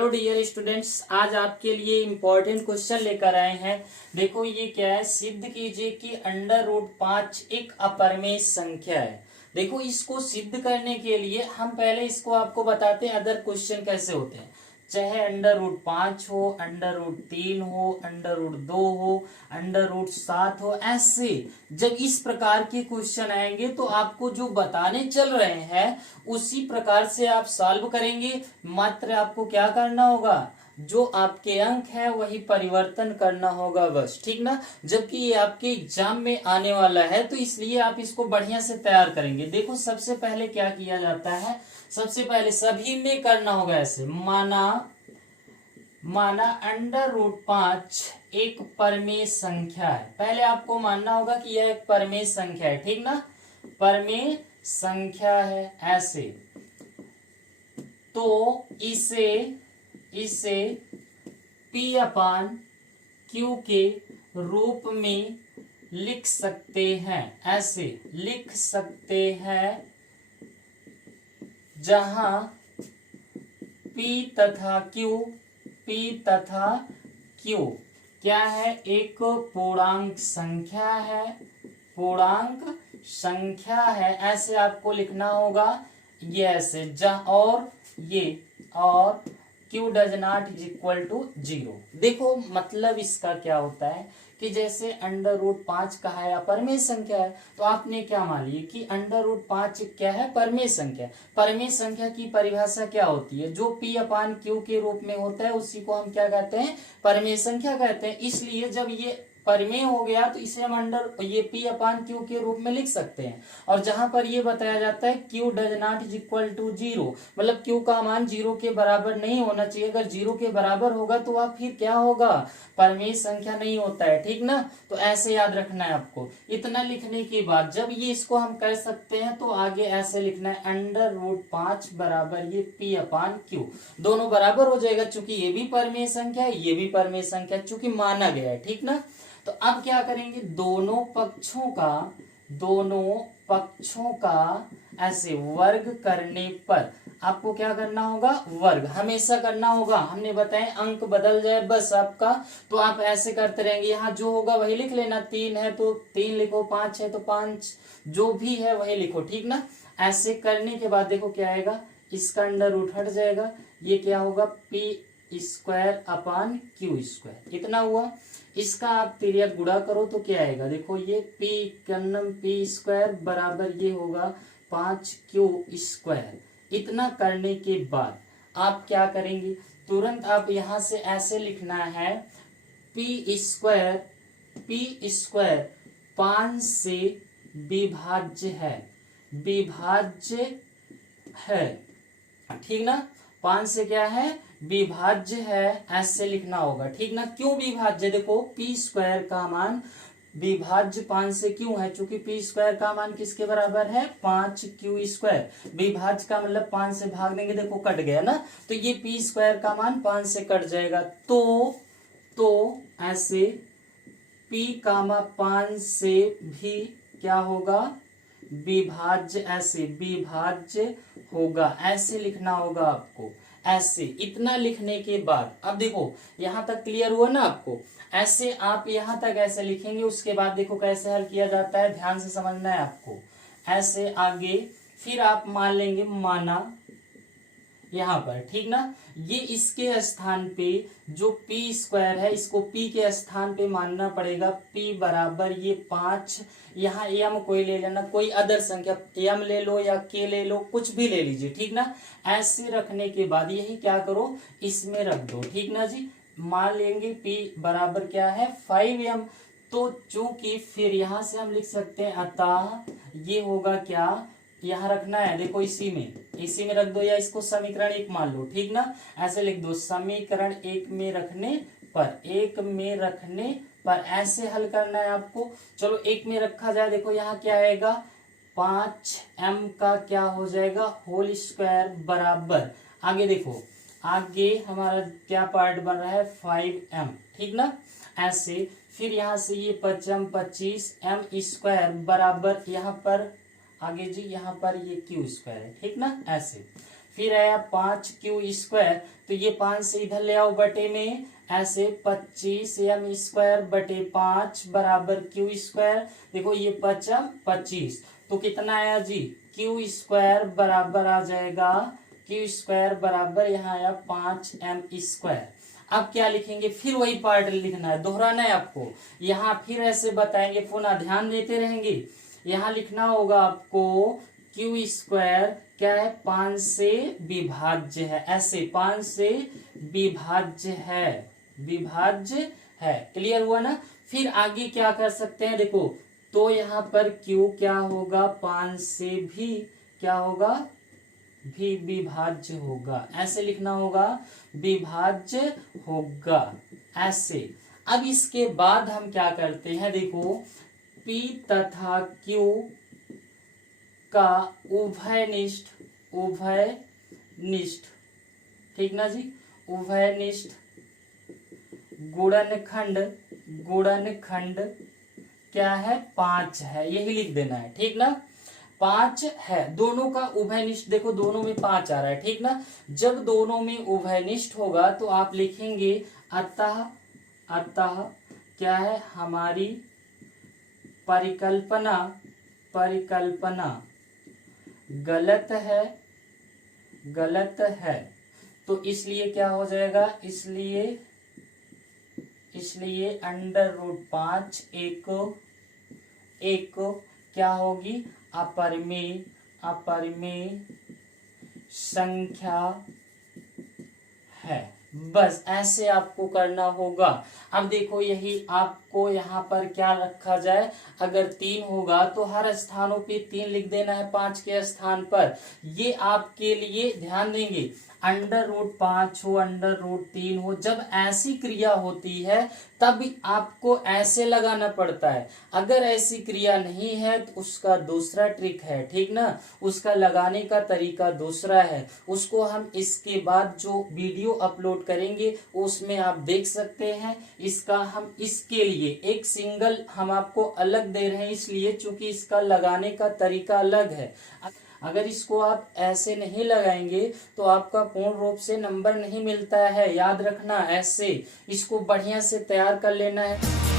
Hello dear students, आज आपके लिए इम्पोर्टेंट क्वेश्चन लेकर आए हैं। देखो ये क्या है, सिद्ध कीजिए कि √5 एक अपरिमेय संख्या है। देखो इसको सिद्ध करने के लिए हम पहले इसको आपको बताते हैं अदर क्वेश्चन कैसे होते हैं। चाहे √5 हो, √3 हो, √2 हो, √7 हो, ऐसे जब इस प्रकार के क्वेश्चन आएंगे तो आपको जो बताने चल रहे हैं उसी प्रकार से आप सॉल्व करेंगे। मात्र आपको क्या करना होगा, जो आपके अंक है वही परिवर्तन करना होगा बस, ठीक ना। जबकि ये आपके एग्जाम में आने वाला है तो इसलिए आप इसको बढ़िया से तैयार करेंगे। देखो सबसे पहले क्या किया जाता है, सबसे पहले सभी में करना होगा ऐसे। माना √5 एक परमेय संख्या है। पहले आपको मानना होगा कि यह एक परमेय संख्या है, ठीक ना, परमेय संख्या है ऐसे। तो इसे P/Q के रूप में लिख सकते हैं, ऐसे लिख सकते हैं, जहां P तथा Q क्या है, एक पूर्णांक संख्या है, पूर्णांक संख्या है, ऐसे आपको लिखना होगा ये ऐसे। और Q does not is equal to 0। देखो मतलब इसका क्या होता है कि जैसे √5 कहा है अपरिमेय संख्या है, तो आपने क्या मान लिया कि √5 क्या है, परमेय संख्या। परमेय संख्या की परिभाषा क्या होती है, जो P/Q के रूप में होता है उसी को हम क्या कहते हैं, परमेय संख्या कहते हैं। इसलिए जब ये परमेय हो गया तो इसे हम ये P/Q के रूप में लिख सकते हैं। और जहां पर ये बताया जाता है Q does not is equal to 0, मतलब Q का मान 0 के बराबर नहीं होना चाहिए। अगर 0 के बराबर होगा तो वह फिर क्या होगा, परमेय संख्या नहीं होता है, ठीक ना। तो ऐसे याद रखना है आपको। इतना लिखने के बाद जब ये इसको हम कर सकते हैं तो आगे ऐसे लिखना है √5 बराबर ये P/Q, दोनों बराबर हो जाएगा। चूंकि ये भी परमेय संख्या है, ये भी परमेय संख्या है, चूंकि माना गया है, ठीक ना। तो अब क्या करेंगे, दोनों पक्षों का ऐसे वर्ग करने पर आपको क्या करना होगा, वर्ग हमेशा करना होगा। हमने बताया अंक बदल जाए बस आपका, तो आप ऐसे करते रहेंगे। यहाँ जो होगा वही लिख लेना, 3 है तो 3 लिखो, 5 है तो 5, जो भी है वही लिखो, ठीक ना। ऐसे करने के बाद देखो क्या आएगा, इसका √ हट जाएगा, ये क्या होगा P²/Q², इतना हुआ। इसका आप तिर्यक गुणा करो तो क्या आएगा, देखो ये P² बराबर ये होगा 5Q²। इतना करने के बाद आप क्या करेंगे, तुरंत आप यहां से ऐसे लिखना है P² 5 से विभाज्य है, ठीक ना। 5 से क्या है, विभाज्य है, ऐसे लिखना होगा, ठीक ना। क्यों विभाज्य, देखो P² का मान विभाज्य 5 से क्यों है, चूंकि P² का मान किसके बराबर है, 5Q²। विभाज्य का मतलब 5 से भाग देंगे, देखो कट गया ना, तो ये P² का मान 5 से कट जाएगा। तो ऐसे P, 5 से भी क्या होगा, विभाज्य, ऐसे विभाज्य होगा, ऐसे लिखना होगा आपको, ऐसे। इतना लिखने के बाद अब देखो यहां तक क्लियर हुआ ना आपको। ऐसे आप यहां तक ऐसे लिखेंगे, उसके बाद देखो कैसे हल किया जाता है, ध्यान से समझना है आपको। ऐसे आगे फिर आप मान लेंगे, माना यहां पर, ठीक ना, ये इसके स्थान पे जो P² है, इसको P के स्थान पे मानना पड़ेगा। P बराबर ये 5, यहाँ m कोई ले लेना, कोई अदर संख्या m ले लो या k ले लो, कुछ भी ले लीजिए, ठीक ना। ऐसे रखने के बाद यही क्या करो, इसमें रख दो, ठीक ना जी। मान लेंगे P बराबर क्या है, 5m। तो चूंकि फिर यहां से हम लिख सकते हैं, अतः ये होगा क्या, यहाँ रखना है, देखो इसी में रख दो, या इसको समीकरण 1 मान लो, ठीक ना। ऐसे लिख दो, समीकरण 1 में रखने पर ऐसे हल करना है आपको। चलो 1 में रखा जाए, देखो यहाँ क्या आएगा, 5m का क्या हो जाएगा, होल स्क्वायर बराबर, आगे देखो आगे हमारा क्या पार्ट बन रहा है, 5m, ठीक ना। ऐसे फिर यहाँ से ये 5m 25m² बराबर, यहाँ पर आगे जी यहाँ पर ये Q² है, ठीक ना। ऐसे फिर आया 5q², तो ये 5 से इधर ले आओ बटे में, ऐसे 25m² बटे 5 बराबर q²। देखो ये 25, तो कितना आया जी, q² बराबर आ जाएगा, q² बराबर यहाँ आया 5m²। अब क्या लिखेंगे, फिर वही पार्ट लिखना है, दोहराना है आपको। यहाँ फिर ऐसे बताएंगे, पुनः ध्यान देते रहेंगे। यहाँ लिखना होगा आपको q² क्या है, 5 से विभाज्य है, ऐसे 5 से विभाज्य है, विभाज्य है। क्लियर हुआ ना। फिर आगे क्या कर सकते हैं, देखो तो यहाँ पर q क्या होगा, 5 से भी क्या होगा, भी विभाज्य होगा, ऐसे लिखना होगा, विभाज्य होगा ऐसे। अब इसके बाद हम क्या करते हैं, देखो p तथा q का उभयनिष्ठ, उभयनिष्ठ, ठीक ना जी, उभयनिष्ठ गुणनखंड, गुणनखंड क्या है, 5 है, यही लिख देना है, ठीक ना। 5 है, दोनों का उभयनिष्ठ, देखो दोनों में 5 आ रहा है, ठीक ना। जब दोनों में उभयनिष्ठ होगा तो आप लिखेंगे अतः, अतः क्या है, हमारी परिकल्पना, परिकल्पना गलत है, गलत है। तो इसलिए क्या हो जाएगा, इसलिए √5 एक क्या होगी, अपरिमेय, अपरिमेय संख्या है। बस ऐसे आपको करना होगा। अब देखो यही आपको यहाँ पर क्या रखा जाए, अगर 3 होगा तो हर स्थानों पे 3 लिख देना है 5 के स्थान पर। ये आपके लिए ध्यान देंगे, √5 हो, √3 हो, जब ऐसी क्रिया होती है तब आपको ऐसे लगाना पड़ता है। अगर ऐसी क्रिया नहीं है तो उसका दूसरा ट्रिक है, ठीक ना, उसका लगाने का तरीका दूसरा है। उसको हम इसके बाद जो वीडियो अपलोड करेंगे उसमें आप देख सकते हैं। इसका हम इसके लिए एक सिंगल हम आपको अलग दे रहे हैं, इसलिए चूंकि इसका लगाने का तरीका अलग है। अगर इसको आप ऐसे नहीं लगाएंगे तो आपका पूर्ण रूप से नंबर नहीं मिलता है, याद रखना। ऐसे इसको बढ़िया से तैयार कर लेना है।